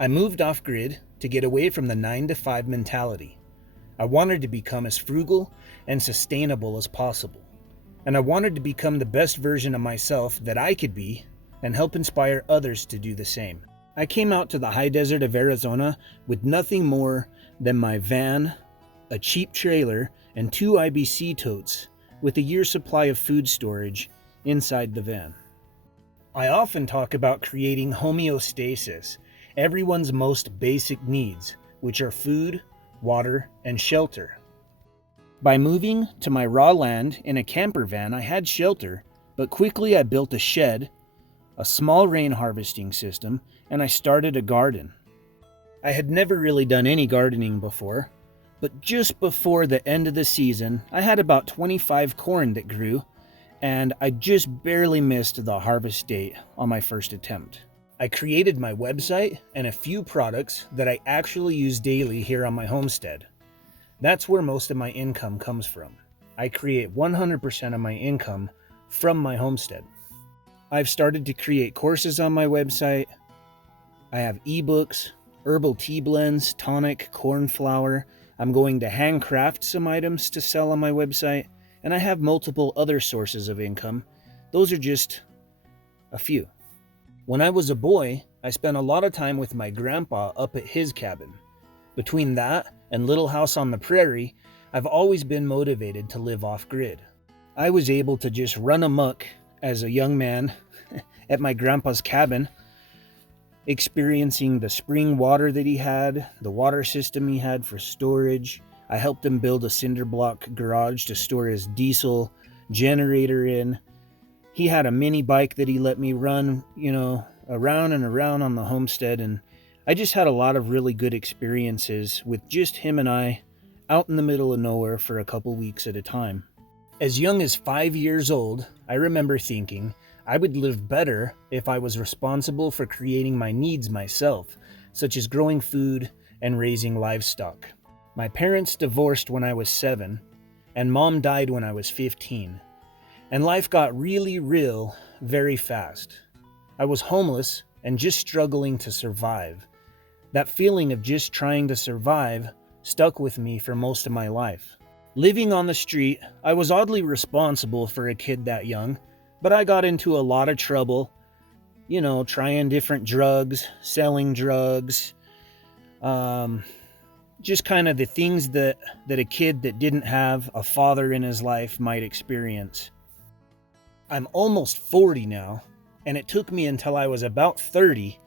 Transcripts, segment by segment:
I moved off grid to get away from the 9 to 5 mentality. I wanted to become as frugal and sustainable as possible. And I wanted to become the best version of myself that I could be and help inspire others to do the same. I came out to the high desert of Arizona with nothing more than my van, a cheap trailer, and 2 IBC totes with a year's supply of food storage inside the van. I often talk about creating homeostasis, everyone's most basic needs, which are food, water, and shelter. By moving to my raw land in a camper van, I had shelter, but quickly I built a shed, a small rain harvesting system, and I started a garden. I had never really done any gardening before, but just before the end of the season, I had about 25 corn that grew, and I just barely missed the harvest date on my first attempt. I created my website and a few products that I actually use daily here on my homestead. That's where most of my income comes from. I create 100% of my income from my homestead. I've started to create courses on my website. I have ebooks, herbal tea blends, tonic, corn flour. I'm going to handcraft some items to sell on my website, and I have multiple other sources of income. Those are just a few. When I was a boy, I spent a lot of time with my grandpa up at his cabin. Between that and Little House on the Prairie, I've always been motivated to live off-grid. I was able to just run amok as a young man at my grandpa's cabin, experiencing the spring water that he had, the water system he had for storage. I helped him build a cinder block garage to store his diesel generator in. He had a mini bike that he let me run, around and around on the homestead, and I just had a lot of really good experiences with just him and I out in the middle of nowhere for a couple weeks at a time. As young as 5 years old, I remember thinking I would live better if I was responsible for creating my needs myself, such as growing food and raising livestock. My parents divorced when I was 7, and Mom died when I was 15. And life got really real very fast. I was homeless and just struggling to survive. That feeling of just trying to survive stuck with me for most of my life. Living on the street, I was oddly responsible for a kid that young, but I got into a lot of trouble, trying different drugs, selling drugs, just kind of the things that a kid that didn't have a father in his life might experience. I'm almost 40 now, and it took me until I was about 30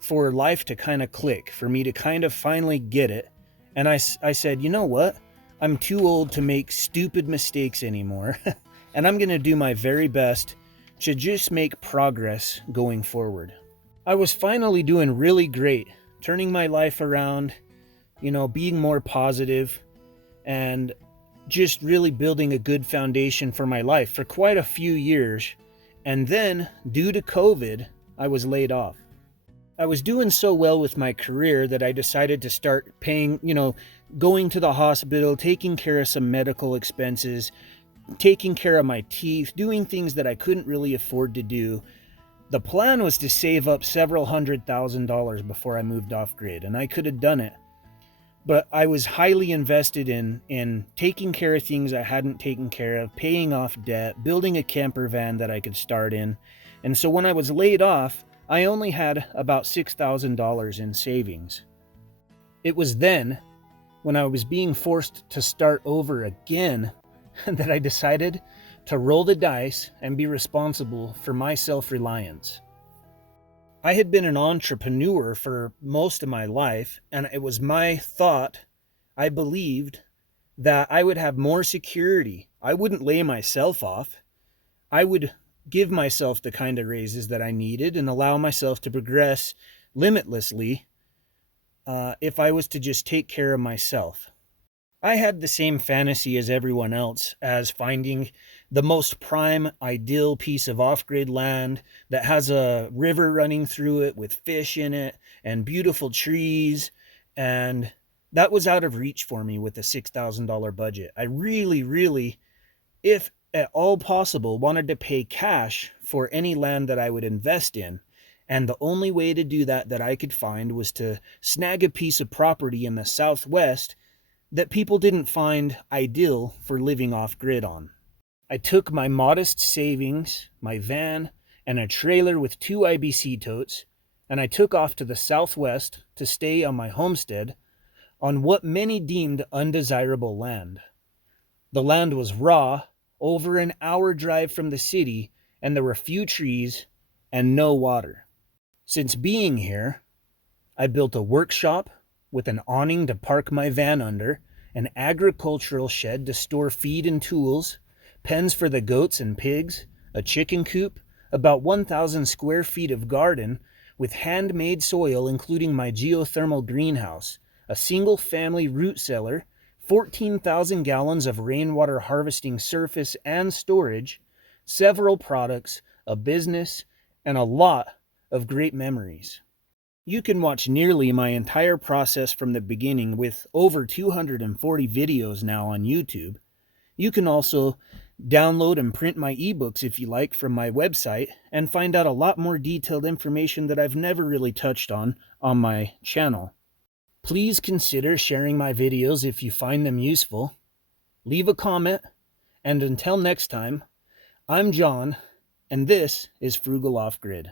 for life to kind of click, for me to kind of finally get it. And I said, you know what? I'm too old to make stupid mistakes anymore, and I'm going to do my very best to just make progress going forward. I was finally doing really great, turning my life around, being more positive, and just really building a good foundation for my life for quite a few years. And then, due to COVID, I was laid off. I was doing so well with my career that I decided to start paying, going to the hospital, taking care of some medical expenses, taking care of my teeth, doing things that I couldn't really afford to do. The plan was to save up several $100,000 before I moved off grid, and I could have done it. But I was highly invested in taking care of things I hadn't taken care of, paying off debt, building a camper van that I could start in. And so when I was laid off, I only had about $6,000 in savings. It was then, when I was being forced to start over again, that I decided to roll the dice and be responsible for my self-reliance. I had been an entrepreneur for most of my life, and it was my thought, I believed, that I would have more security. I wouldn't lay myself off. I would give myself the kind of raises that I needed and allow myself to progress limitlessly if I was to just take care of myself. I had the same fantasy as everyone else as finding the most prime, ideal piece of off-grid land that has a river running through it with fish in it and beautiful trees, and that was out of reach for me with a $6,000 budget. I really, if at all possible, wanted to pay cash for any land that I would invest in, And the only way to do that I could find was to snag a piece of property in the Southwest that people didn't find ideal for living off-grid on. I took my modest savings, my van, and a trailer with 2 IBC totes, and I took off to the Southwest to stay on my homestead on what many deemed undesirable land. The land was raw, over an hour drive from the city, and there were few trees and no water. Since being here, I built a workshop with an awning to park my van under, an agricultural shed to store feed and tools, pens for the goats and pigs, a chicken coop, about 1,000 square feet of garden with handmade soil including my geothermal greenhouse, a single-family root cellar, 14,000 gallons of rainwater harvesting surface and storage, several products, a business, and a lot of great memories. You can watch nearly my entire process from the beginning with over 240 videos now on YouTube. You can also download and print my ebooks if you like from my website and find out a lot more detailed information that I've never really touched on my channel. Please consider sharing my videos if you find them useful. Leave a comment, and until next time, I'm John, and this is Frugal Off Grid.